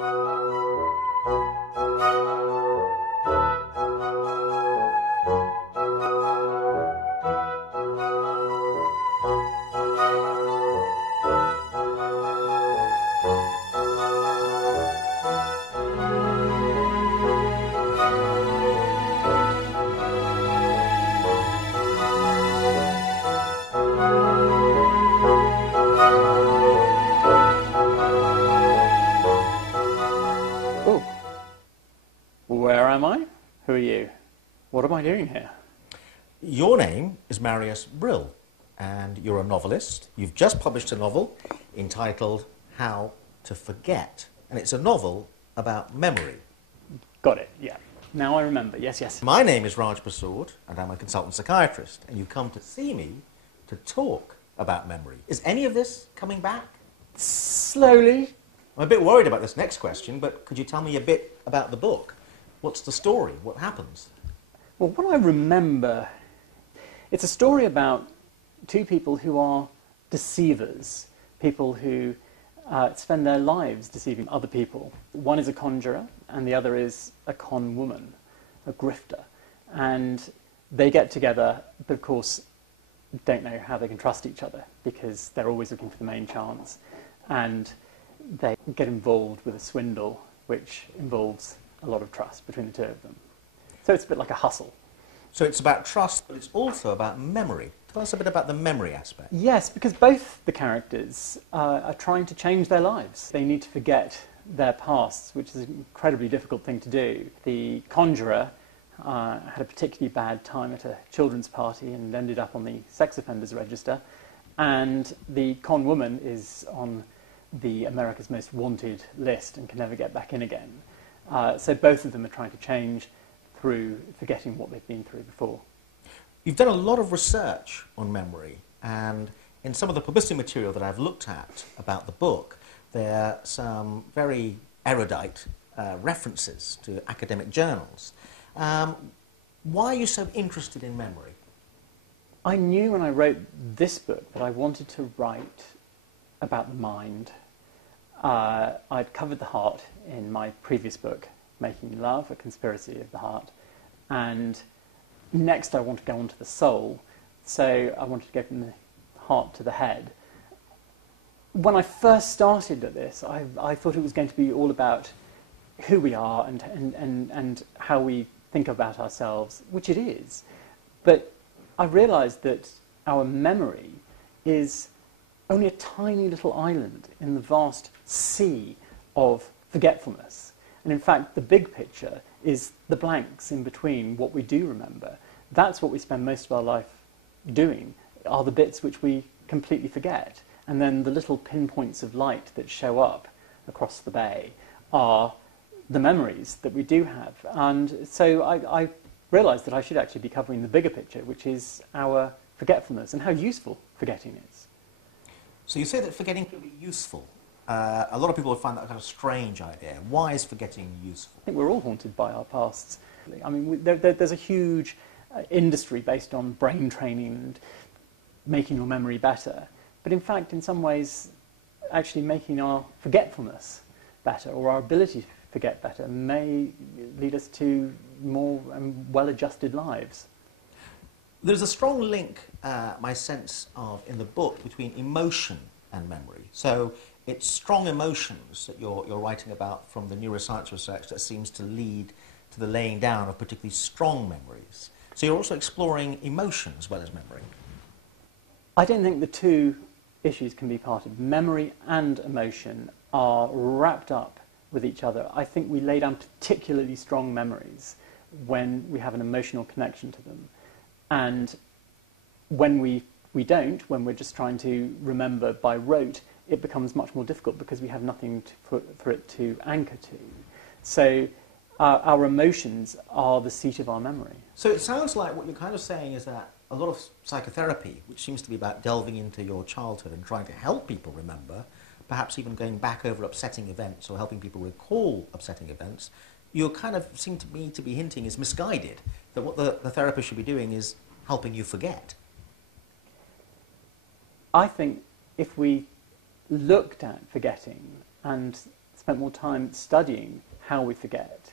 Oh, where am I? Who are you? What am I doing here? Your name is Marius Brill, and you're a novelist. You've just published a novel entitled How to Forget, and it's a novel about memory. Got it, yeah. Now I remember, yes, yes. My name is Raj Persuad, and I'm a consultant psychiatrist, and you've come to see me to talk about memory. Is any of this coming back? Slowly. I'm a bit worried about this next question, but could you tell me a bit about the book? What's the story? What happens? Well, what I remember, it's a story about two people who are deceivers, people who spend their lives deceiving other people. One is a conjurer, and the other is a con woman, a grifter. And they get together, but of course don't know how they can trust each other, because they're always looking for the main chance. And they get involved with a swindle, which involves a lot of trust between the two of them. So it's a bit like a hustle. So it's about trust, but it's also about memory. Tell us a bit about the memory aspect. Yes, because both the characters are trying to change their lives. They need to forget their pasts, which is an incredibly difficult thing to do. The conjurer had a particularly bad time at a children's party and ended up on the sex offenders register. And the con woman is on the America's Most Wanted list and can never get back in again. So both of them are trying to change through forgetting what they've been through before. You've done a lot of research on memory, and in some of the publicity material that I've looked at about the book, there are some very erudite references to academic journals. Why are you so interested in memory? I knew when I wrote this book that I wanted to write about the mind. I'd covered the heart in my previous book, Making Love, A Conspiracy of the Heart, and next I want to go on to the soul, so I wanted to go from the heart to the head. When I first started at this, I thought it was going to be all about who we are and how we think about ourselves, which it is. But I realised that our memory is only a tiny little island in the vast sea of forgetfulness. And in fact, the big picture is the blanks in between what we do remember. That's what we spend most of our life doing, are the bits which we completely forget. And then the little pinpoints of light that show up across the bay are the memories that we do have. And so I realised that I should actually be covering the bigger picture, which is our forgetfulness and how useful forgetting is. So you say that forgetting can be useful. A lot of people would find that kind of strange idea. Why is forgetting useful? I think we're all haunted by our pasts. I mean, there's a huge industry based on brain training and making your memory better. But in fact, in some ways, actually making our forgetfulness better, or our ability to forget better, may lead us to more well-adjusted lives. There's a strong link, my sense of, in the book, between emotion and memory. So it's strong emotions that you're writing about from the neuroscience research that seems to lead to the laying down of particularly strong memories. So you're also exploring emotion as well as memory. I don't think the two issues can be parted. Memory and emotion are wrapped up with each other. I think we lay down particularly strong memories when we have an emotional connection to them. And when we don't, when we're just trying to remember by rote, it becomes much more difficult because we have nothing for it to anchor to. So our emotions are the seat of our memory. So it sounds like what you're kind of saying is that a lot of psychotherapy, which seems to be about delving into your childhood and trying to help people remember, perhaps even going back over upsetting events or helping people recall upsetting events, you kind of seem to me to be hinting is misguided, that what the therapist should be doing is helping you forget. I think if we looked at forgetting and spent more time studying how we forget,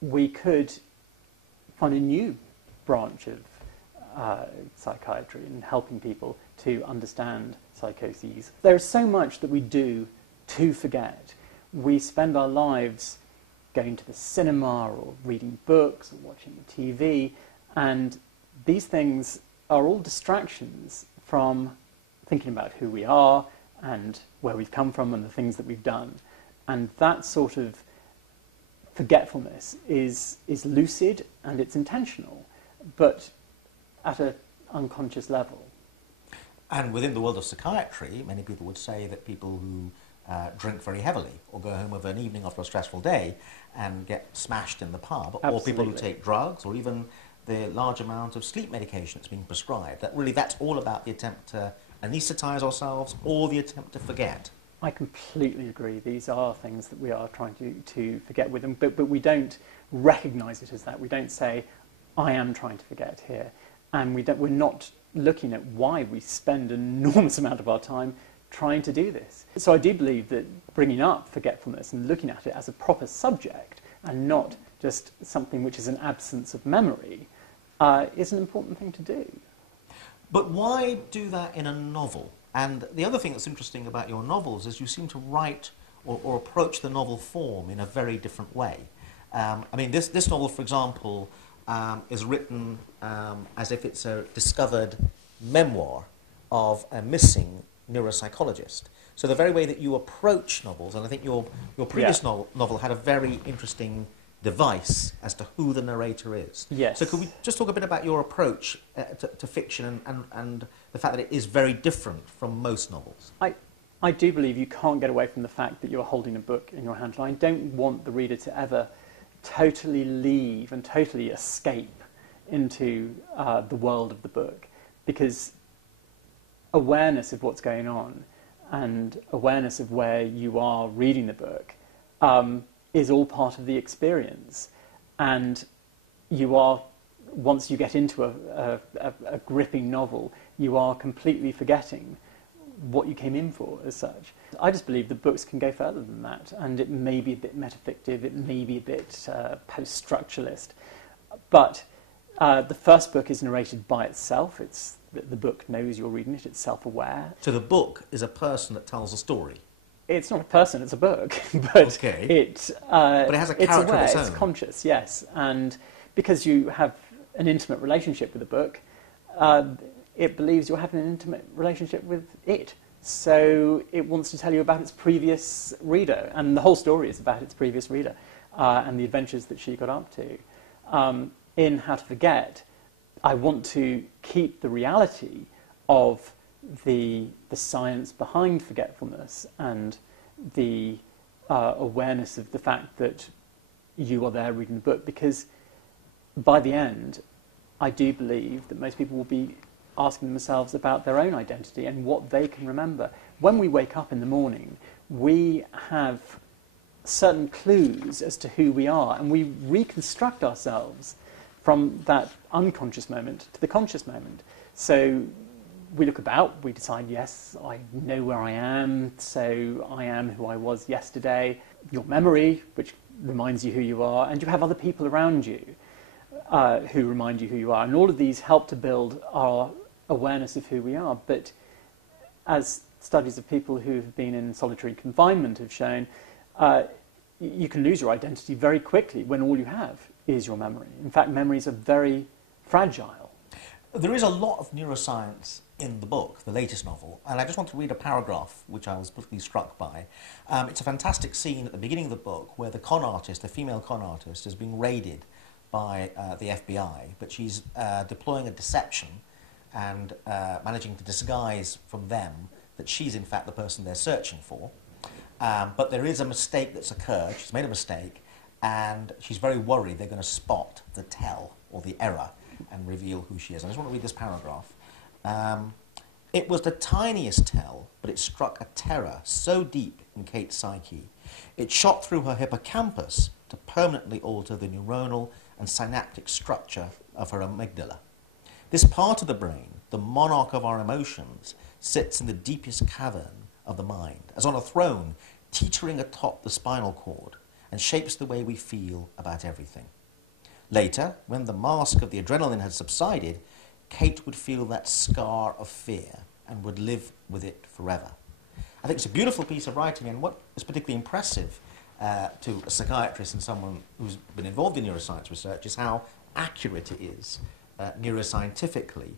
we could find a new branch of psychiatry and helping people to understand psychoses. There is so much that we do to forget. We spend our lives going to the cinema or reading books or watching TV, and these things are all distractions from thinking about who we are and where we've come from and the things that we've done. And that sort of forgetfulness is lucid and it's intentional, but at an unconscious level. And within the world of psychiatry, many people would say that people who drink very heavily or go home of an evening after a stressful day and get smashed in the pub, Absolutely. or people who take drugs, or even the large amount of sleep medication that's being prescribed, that really that's all about the attempt to anaesthetize ourselves or the attempt to forget. I completely agree. These are things that we are trying to forget with them, but we don't recognise it as that. We don't say, I am trying to forget here. And we're not looking at why we spend an enormous amount of our time trying to do this. So I do believe that bringing up forgetfulness and looking at it as a proper subject and not just something which is an absence of memory is an important thing to do. But why do that in a novel? And the other thing that's interesting about your novels is you seem to write or approach the novel form in a very different way. I mean, this novel, for example, is written as if it's a discovered memoir of a missing neuropsychologist. So the very way that you approach novels, and I think your previous novel had a very interesting device as to who the narrator is. Yes. So could we just talk a bit about your approach to fiction and the fact that it is very different from most novels? I do believe you can't get away from the fact that you're holding a book in your hand. And I don't want the reader to ever totally leave and totally escape into the world of the book, because awareness of what's going on and awareness of where you are reading the book is all part of the experience. And you are, once you get into a gripping novel, you are completely forgetting what you came in for as such. I just believe the books can go further than that, and it may be a bit metafictive, it may be a bit post-structuralist, but the first book is narrated by itself. The book knows you're reading it, it's self-aware. So the book is a person that tells a story? It's not a person, it's a book, but okay. But it has a character of its own. It's conscious, yes, and because you have an intimate relationship with the book, it believes you're having an intimate relationship with it. So it wants to tell you about its previous reader, and the whole story is about its previous reader and the adventures that she got up to. In How to Forget, I want to keep the reality of the science behind forgetfulness and the awareness of the fact that you are there reading the book, because by the end, I do believe that most people will be asking themselves about their own identity and what they can remember. When we wake up in the morning, we have certain clues as to who we are, and we reconstruct ourselves from that unconscious moment to the conscious moment. So we look about, we decide, yes, I know where I am, so I am who I was yesterday. Your memory, which reminds you who you are, and you have other people around you who remind you who you are. And all of these help to build our awareness of who we are. But as studies of people who have been in solitary confinement have shown, you can lose your identity very quickly when all you have is your memory. In fact, memories are very fragile. There is a lot of neuroscience in the book, the latest novel, and I just want to read a paragraph which I was particularly struck by. It's a fantastic scene at the beginning of the book where the con artist, the female con artist, is being raided by the FBI, but she's deploying a deception and managing to disguise from them that she's in fact the person they're searching for. But there is a mistake that's occurred. She's made a mistake, and she's very worried they're going to spot the tell or the error and reveal who she is. I just want to read this paragraph. It was the tiniest tell, but it struck a terror so deep in Kate's psyche. It shot through her hippocampus to permanently alter the neuronal and synaptic structure of her amygdala. This part of the brain, the monarch of our emotions, sits in the deepest cavern of the mind. As on a throne, teetering atop the spinal cord and shapes the way we feel about everything. Later, when the mask of the adrenaline had subsided, Kate would feel that scar of fear and would live with it forever. I think it's a beautiful piece of writing, and what is particularly impressive to a psychiatrist and someone who's been involved in neuroscience research is how accurate it is neuroscientifically.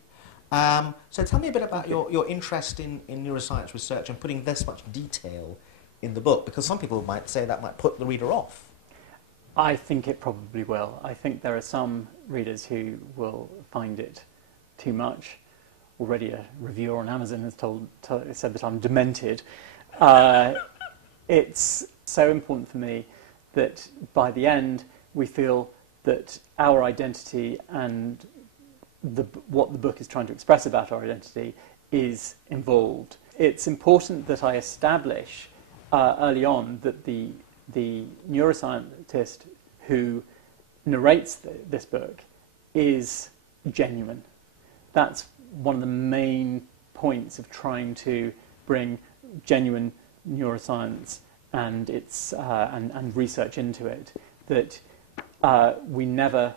So tell me a bit about your interest in neuroscience research and putting this much detail in the book, because some people might say that might put the reader off. I think it probably will. I think there are some readers who will find it too much. Already a reviewer on Amazon has said that I'm demented. It's so important for me that by the end we feel that our identity and what the book is trying to express about our identity is involved. It's important that I establish early on that the neuroscientist who narrates this book is genuine. That's one of the main points of trying to bring genuine neuroscience and its and research into it. That we never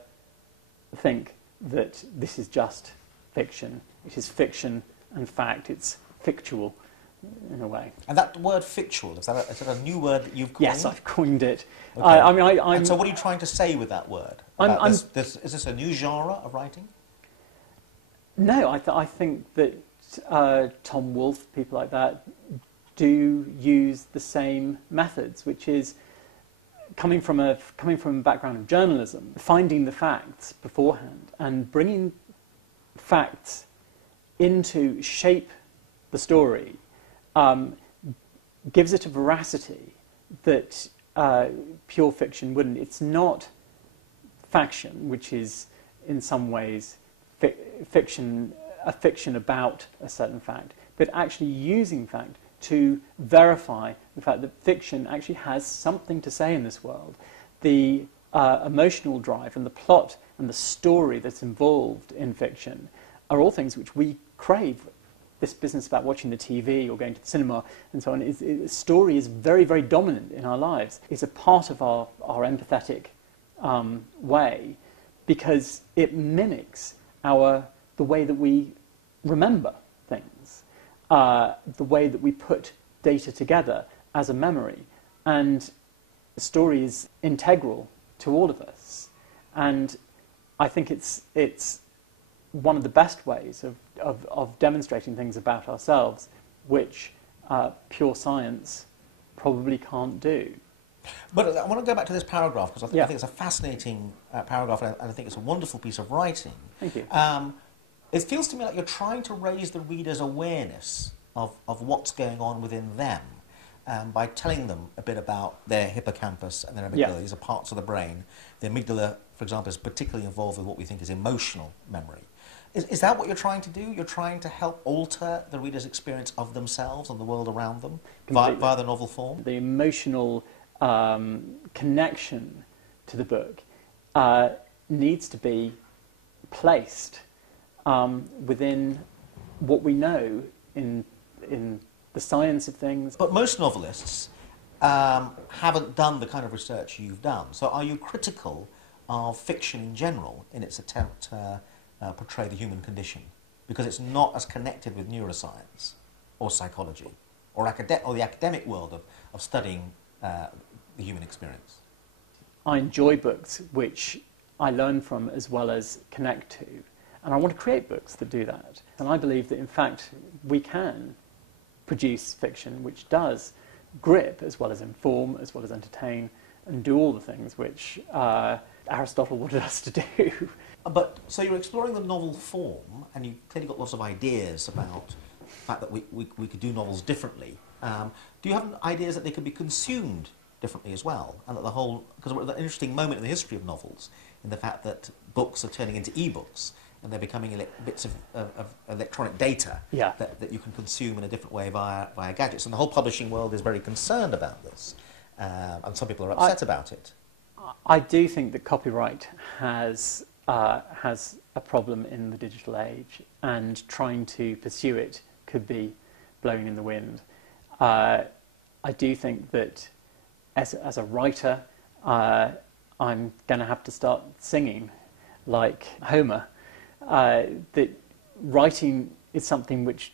think that this is just fiction. It is fiction and fact. It's fictual in a way. And that word fictual, is that a new word that you've coined? Yes, I've coined it. Okay. I'm and so what are you trying to say with that word? Is this a new genre of writing? No, I think that Tom Wolfe, people like that, do use the same methods, which is coming from a background of journalism, finding the facts beforehand and bringing facts into shape the story, gives it a veracity that pure fiction wouldn't. It's not faction, which is in some ways a fiction about a certain fact, but actually using fact to verify the fact that fiction actually has something to say in this world. The emotional drive and the plot and the story that's involved in fiction are all things which we crave. This business about watching the TV or going to the cinema and so on, story is very, very dominant in our lives. It's a part of our empathetic way because it mimics the way that we remember things, the way that we put data together as a memory. And the story is integral to all of us. And I think it's one of the best ways of demonstrating things about ourselves, which pure science probably can't do. But I want to go back to this paragraph, because I think it's a fascinating paragraph, and I think it's a wonderful piece of writing. Thank you. It feels to me like you're trying to raise the reader's awareness of what's going on within them by telling them a bit about their hippocampus and their amygdala. Yeah. These are parts of the brain. The amygdala, for example, is particularly involved with what we think is emotional memory. Is that what you're trying to do? You're trying to help alter the reader's experience of themselves and the world around them via the novel form? The emotional connection to the book needs to be placed within what we know in the science of things. But most novelists haven't done the kind of research you've done. So are you critical of fiction in general in its attempt to portray the human condition? Because it's not as connected with neuroscience or psychology or the academic world of studying the human experience. I enjoy books which I learn from as well as connect to. And I want to create books that do that. And I believe that, in fact, we can produce fiction which does grip as well as inform, as well as entertain, and do all the things which Aristotle wanted us to do. But so you're exploring the novel form, and you've clearly got lots of ideas about the fact that we could do novels differently. Do you have ideas that they could be consumed differently as well? And that because we're at an interesting moment in the history of novels, in the fact that books are turning into e-books, and they're becoming bits of electronic data that you can consume in a different way via gadgets. And the whole publishing world is very concerned about this, and some people are upset about it. I do think that copyright has a problem in the digital age, and trying to pursue it could be blowing in the wind. I do think that as a writer, I'm going to have to start singing like Homer. That writing is something which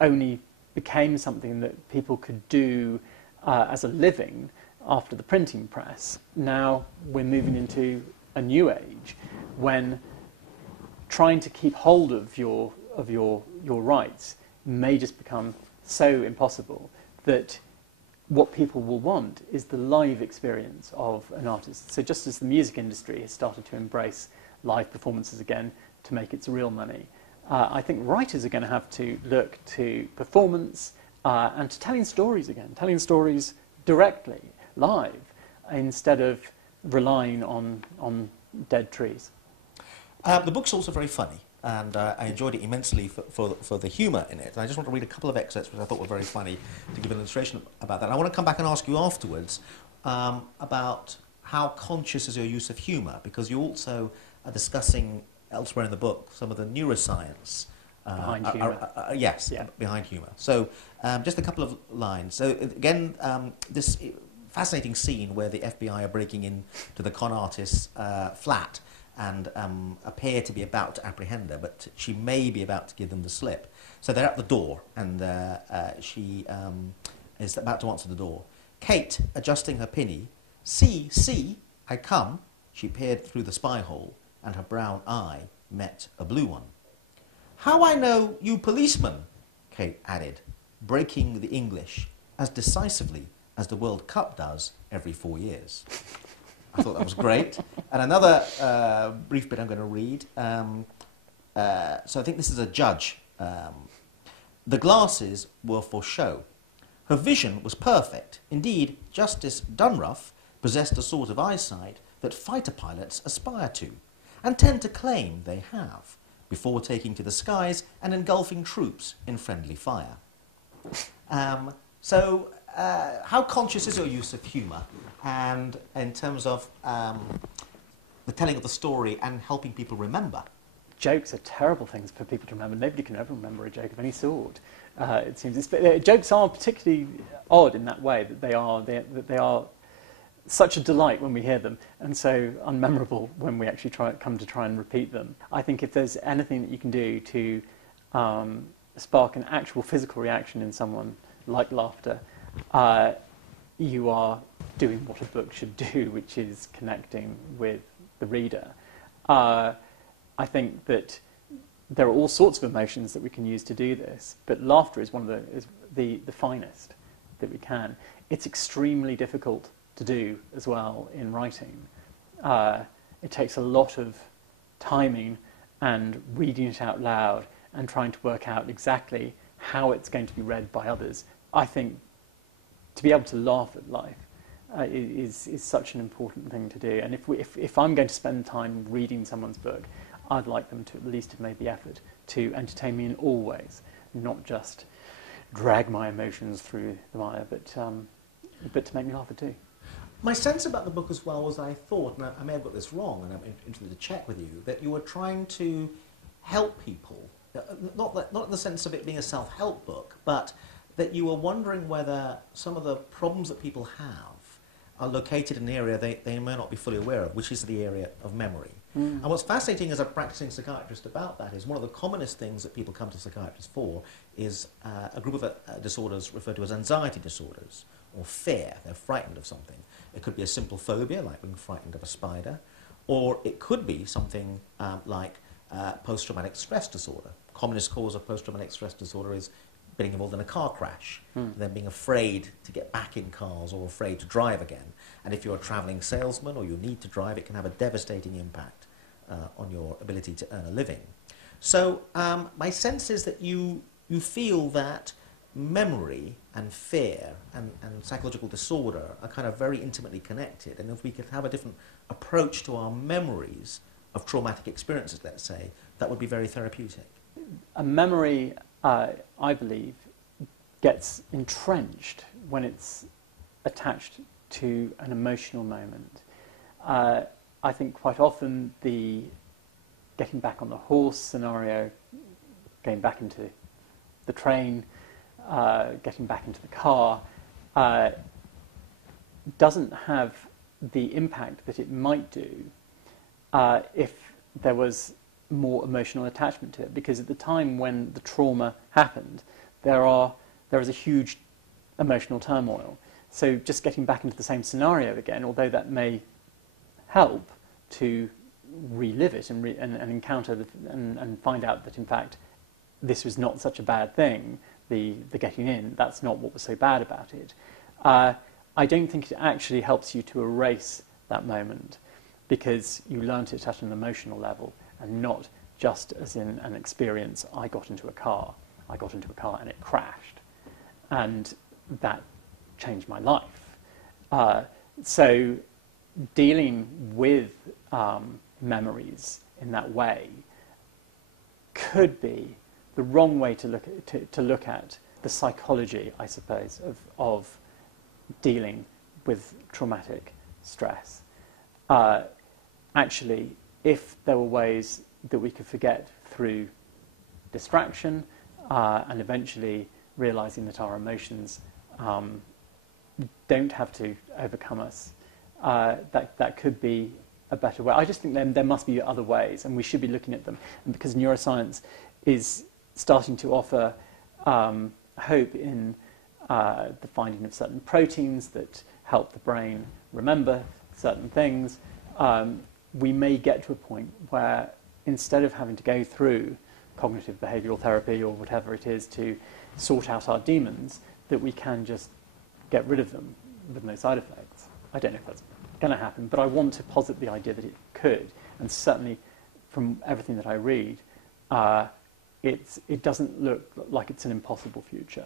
only became something that people could do as a living after the printing press. Now we're moving into a new age when trying to keep hold of your rights may just become so impossible that what people will want is the live experience of an artist. So just as the music industry has started to embrace live performances again to make its real money, I think writers are going to have to look to performance and to telling stories again, telling stories directly, live, instead of relying on dead trees. The book's also very funny, and I enjoyed it immensely for the humour in it. And I just want to read a couple of excerpts which I thought were very funny to give an illustration about that. I want to come back and ask you afterwards about how conscious is your use of humour, because you also are discussing elsewhere in the book some of the neuroscience Behind humour. Yes, yeah. Behind humour. So just a couple of lines. So again, this fascinating scene where the FBI are breaking into the con artist's flat and appear to be about to apprehend her, but she may be about to give them the slip. So they're at the door, and she is about to answer the door. Kate, adjusting her pinny, see, I come. She peered through the spy hole, and her brown eye met a blue one. How I know you policeman, Kate added, breaking the English as decisively as the World Cup does every 4 years. I thought that was great. And another brief bit I'm going to read. So I think this is a judge. The glasses were for show. Her vision was perfect. Indeed, Justice Dunruff possessed a sort of eyesight that fighter pilots aspire to, and tend to claim they have, before taking to the skies and engulfing troops in friendly fire. How conscious is your use of humour, and in terms of the telling of the story and helping people remember? Jokes are terrible things for people to remember. Nobody can ever remember a joke of any sort. It seems jokes are particularly odd in that way, that they are such a delight when we hear them, and so unmemorable when we actually come to try and repeat them. I think if there's anything that you can do to spark an actual physical reaction in someone, like laughter, you are doing what a book should do, which is connecting with the reader. I think that there are all sorts of emotions that we can use to do this, but laughter is one of the finest that we can. It's extremely difficult to do as well in writing. It takes a lot of timing and reading it out loud and trying to work out exactly how it's going to be read by others. I think to be able to laugh at life is such an important thing to do. And if I'm going to spend time reading someone's book, I'd like them to at least have made the effort to entertain me in all ways, not just drag my emotions through the mire, but to make me laugh too. My sense about the book as well was I thought, and I may have got this wrong, and I'm interested to check with you, that you were trying to help people, not in the sense of it being a self-help book, but that you were wondering whether some of the problems that people have are located in an area they may not be fully aware of, which is the area of memory. And what's fascinating as a practicing psychiatrist about that is one of the commonest things that people come to psychiatrists for is a group of disorders referred to as anxiety disorders, or fear. They're frightened of something. It could be a simple phobia, like being frightened of a spider, or it could be something like post-traumatic stress disorder. Commonest cause of post-traumatic stress disorder is being involved in a car crash, then being afraid to get back in cars or afraid to drive again. And if you're a travelling salesman or you need to drive, it can have a devastating impact on your ability to earn a living. So my sense is that you feel that memory and fear and psychological disorder are kind of very intimately connected, and if we could have a different approach to our memories of traumatic experiences, let's say, that would be very therapeutic. A memory, I believe, gets entrenched when it's attached to an emotional moment. I think quite often the getting back on the horse scenario, getting back into the train, getting back into the car, doesn't have the impact that it might do if there was more emotional attachment to it. Because at the time when the trauma happened, there is a huge emotional turmoil. So just getting back into the same scenario again, although that may help to relive it and encounter and find out that in fact this was not such a bad thing, the getting in, that's not what was so bad about it. I don't think it actually helps you to erase that moment, because you learnt it at an emotional level and not just as in an experience. I got into a car and it crashed, and that changed my life. So dealing with memories in that way could be the wrong way to look at the psychology, I suppose, of dealing with traumatic stress. Actually, if there were ways that we could forget through distraction and eventually realizing that our emotions don't have to overcome us, that could be a better way. I just think there must be other ways, and we should be looking at them. And because neuroscience is starting to offer hope in the finding of certain proteins that help the brain remember certain things, we may get to a point where instead of having to go through cognitive behavioural therapy or whatever it is to sort out our demons, that we can just get rid of them with no side effects. I don't know if that's going to happen, but I want to posit the idea that it could, and certainly from everything that I read, it doesn't look like it's an impossible future.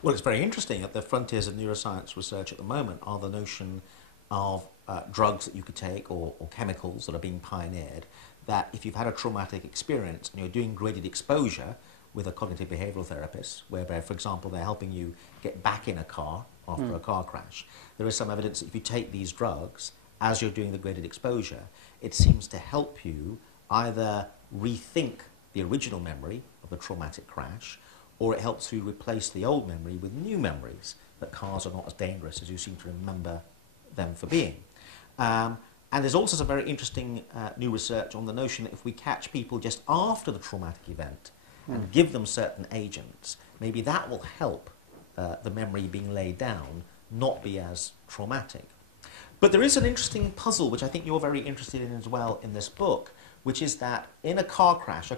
Well, it's very interesting. At the frontiers of neuroscience research at the moment are the notion of drugs that you could take or chemicals that are being pioneered, that if you've had a traumatic experience and you're doing graded exposure with a cognitive behavioural therapist, whereby, for example, they're helping you get back in a car after a car crash, there is some evidence that if you take these drugs as you're doing the graded exposure, it seems to help you either rethink the original memory of the traumatic crash, or it helps you replace the old memory with new memories that cars are not as dangerous as you seem to remember them for being. And there's also some very interesting new research on the notion that if we catch people just after the traumatic event and give them certain agents, maybe that will help the memory being laid down not be as traumatic. But there is an interesting puzzle, which I think you're very interested in as well in this book, which is that in a car crash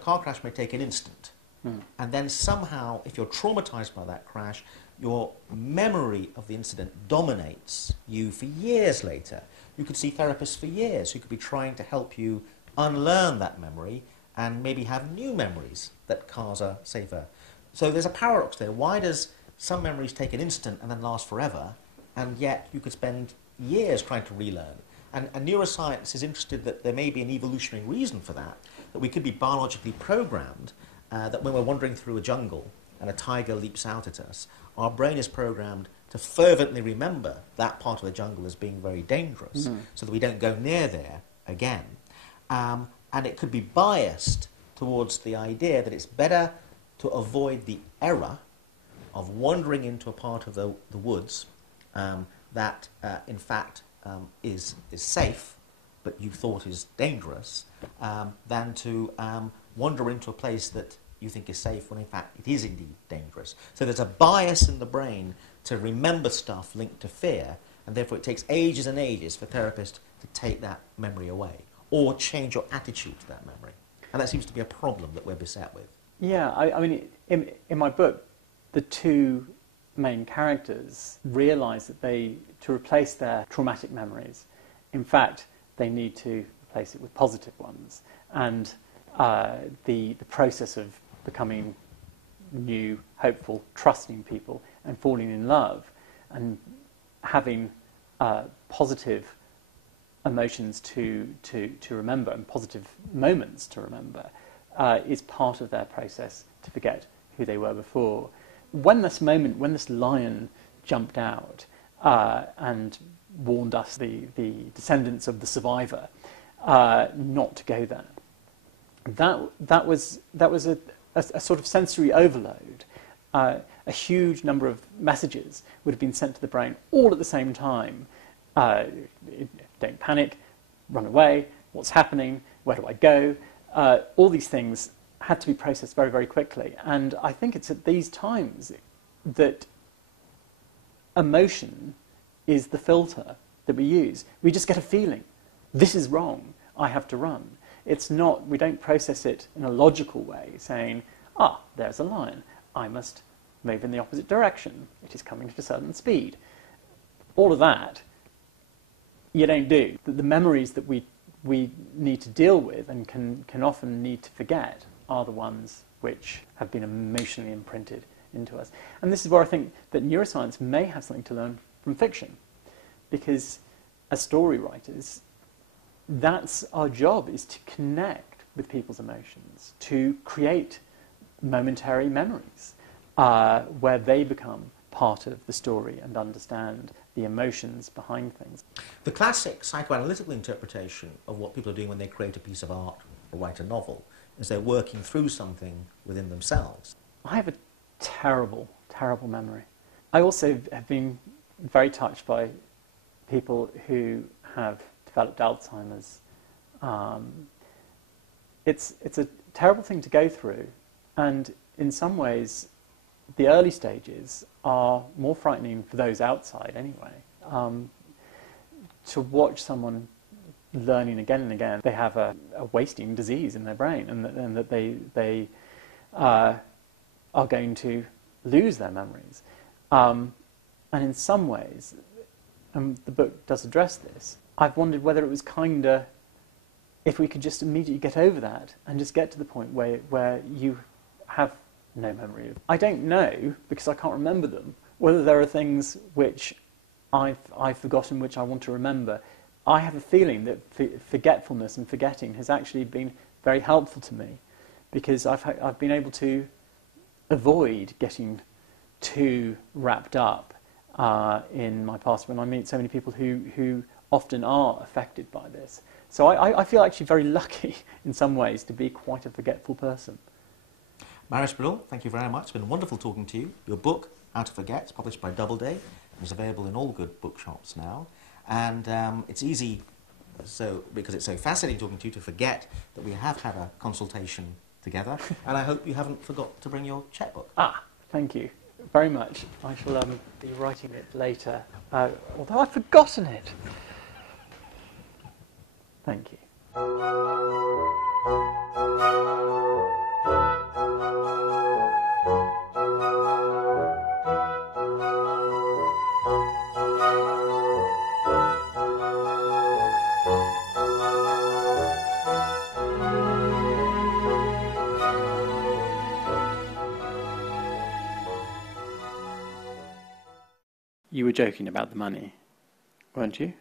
may take an instant. And then somehow, if you're traumatized by that crash, your memory of the incident dominates you for years later. You could see therapists for years who could be trying to help you unlearn that memory and maybe have new memories that cars are safer. So there's a paradox there. Why does some memories take an instant and then last forever, and yet you could spend years trying to relearn? And neuroscience is interested that there may be an evolutionary reason for that we could be biologically programmed, that when we're wandering through a jungle and a tiger leaps out at us, our brain is programmed to fervently remember that part of the jungle as being very dangerous, so that we don't go near there again. And it could be biased towards the idea that it's better to avoid the error of wandering into a part of the woods that, in fact, is safe, but you thought is dangerous, than to wander into a place that you think is safe when in fact it is indeed dangerous. So there's a bias in the brain to remember stuff linked to fear, and therefore it takes ages and ages for therapists to take that memory away or change your attitude to that memory. And that seems to be a problem that we're beset with. Yeah, I mean, in my book, the two main characters realise that to replace their traumatic memories, in fact, they need to replace it with positive ones. And the process of becoming new, hopeful, trusting people and falling in love and having positive emotions to remember and positive moments to remember is part of their process to forget who they were before. When this lion jumped out and warned us, the descendants of the survivor, not to go there, that was a sort of sensory overload. a huge number of messages would have been sent to the brain all at the same time. Don't panic, run away, what's happening, where do I go? All these things had to be processed very, very quickly. And I think it's at these times that emotion is the filter that we use. We just get a feeling. This is wrong. I have to run. It's not, we don't process it in a logical way, saying, there's a lion. I must move in the opposite direction. It is coming at a certain speed. All of that, you don't do. The memories that we need to deal with and can often need to forget are the ones which have been emotionally imprinted into us. And this is where I think that neuroscience may have something to learn from fiction. Because as story writers, that's our job, is to connect with people's emotions, to create momentary memories where they become part of the story and understand the emotions behind things. The classic psychoanalytical interpretation of what people are doing when they create a piece of art or write a novel is they're working through something within themselves. I have a terrible, terrible memory. I also have been very touched by people who have developed Alzheimer's. It's a terrible thing to go through, and in some ways the early stages are more frightening for those outside anyway. To watch someone learning again and again, they have a wasting disease in their brain, and that they are going to lose their memories. And in some ways, and the book does address this, I've wondered whether it was kinder if we could just immediately get over that and just get to the point where you have no memory of. I don't know, because I can't remember them, whether there are things which I've forgotten which I want to remember. I have a feeling that forgetfulness and forgetting has actually been very helpful to me, because I've been able to avoid getting too wrapped up in my past when I meet so many people who often are affected by this. So I feel actually very lucky in some ways to be quite a forgetful person. Marius Brill, thank you very much. It's been wonderful talking to you. Your book, How to Forget, is published by Doubleday, is available in all good bookshops now. And it's easy, because it's so fascinating talking to you, to forget that we have had a consultation together. And I hope you haven't forgot to bring your checkbook. Thank you very much. I shall be writing it later, although I've forgotten it. Thank you. You were joking about the money, weren't you?